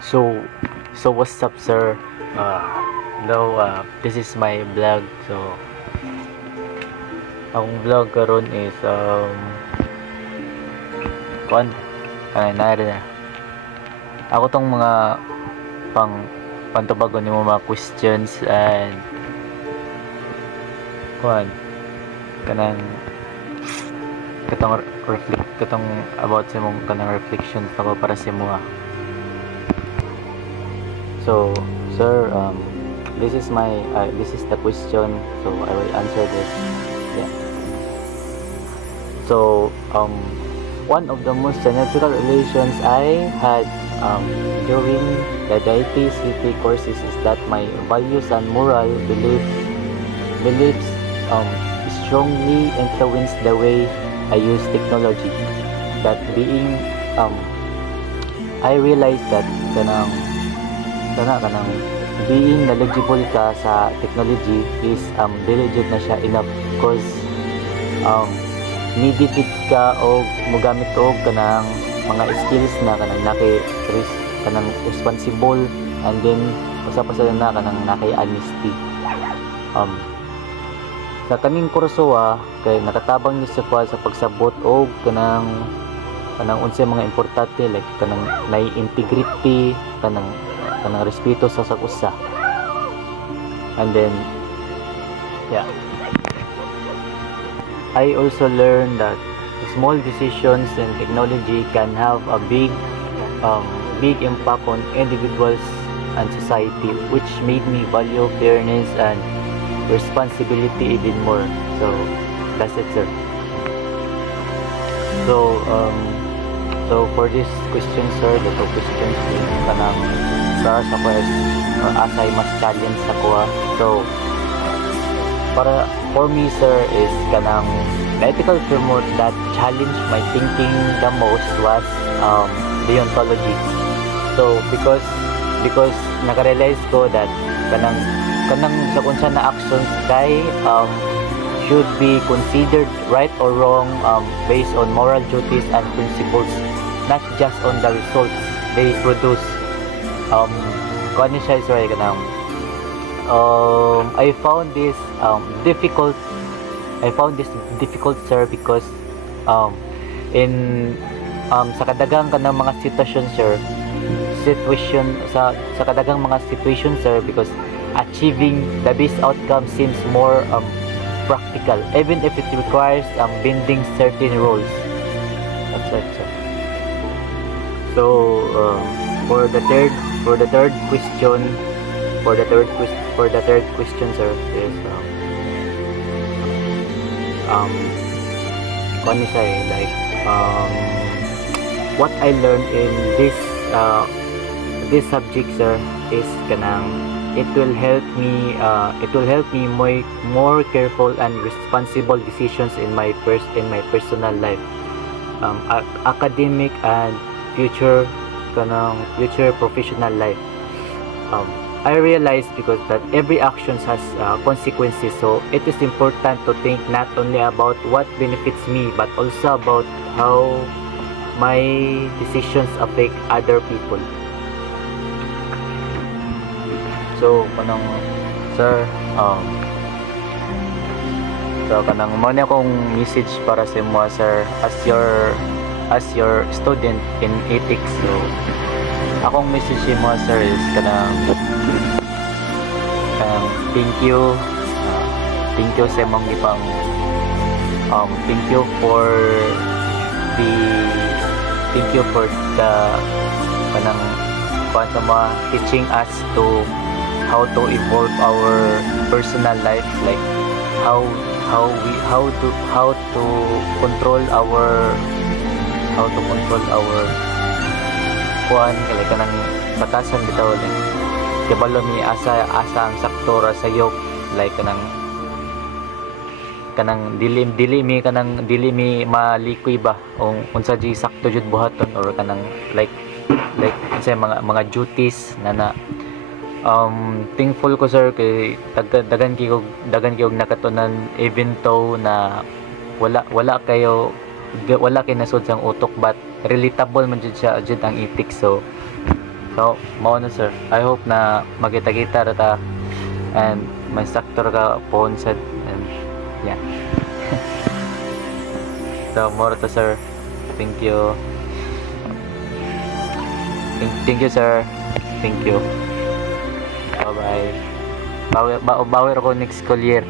So, what's up, sir? Hello, this is my vlog. So, ang vlog karon is kuan na ako tong mga pang pantubagon nimo mga questions and kuan kanang katong about sa mong kanang reflections ako para sa mga. So, sir, this is the question. So, I will answer this. Yeah. So, one of the most genetic relations I had during the DIT-CT courses is that my values and moral beliefs strongly influence the way I use technology. That being, I realized that kanang being knowledgeable ka sa technology is dili jud na siya enough because needed jud ka og mogamit og kanang mga skills na kanang responsible, and then usa pa na kanang nakay honesty. Sa kaning kurso kay nakatabang ni sa pagsabot og kanang unsay mga importante like kanang integrity, kanang respeto sa usa. And then I also learned that small decisions in technology can have a big impact on individuals and society, which made me value fairness and responsibility even more. So that's it, sir. So for this question, sir, the two questions kanang stars ako is asay mas challenge ako. So for me, sir, is kanang the ethical framework that challenged my thinking the most was deontology. So because nakarealize ko that kanang sa kunsa na actions kay should be considered right or wrong based on moral duties and principles, not just on the results they produce. Kung siya is right kanang I found this difficult, sir, because in sa kadagang kanang mga sa kadagang mga situation, sir, because achieving the best outcome seems more practical, even if it requires bending certain rules. That's it, sir. So for the third question, sir, is like what I learned in this subject, sir, is kanang it will help me make more careful and responsible decisions in my personal life, academic and future professional life. I realized because that every action has consequences, so it is important to think not only about what benefits me but also about how my decisions affect other people. So kanang sir, so kanang mo na akong message para sa mo, sir, as your student in ethics. So akong message mo, sir, is kanang thank you sa mong ipang thank you for the kanang teaching us to how to evolve our personal life, like how to control our kuan kay kanang batasan bitaw, like kabalo mi asa ang saktora sayo, like kanang dili mi malikoy ba o unsa di sakto jud buhaton, or kanang like unsay mga duties na thankful ko, sir, kay dagan kayog nakatunan, even though na wala kay nasud sang utok, but relatable man jud siya jud ang ethics. So So, mao na sir. I hope na magkita-kita ra ta and may sakto ra ka phone set and yeah. So, more to sir. Thank you. Thank you sir. Thank you. Bye bye. Bawi ako next school year.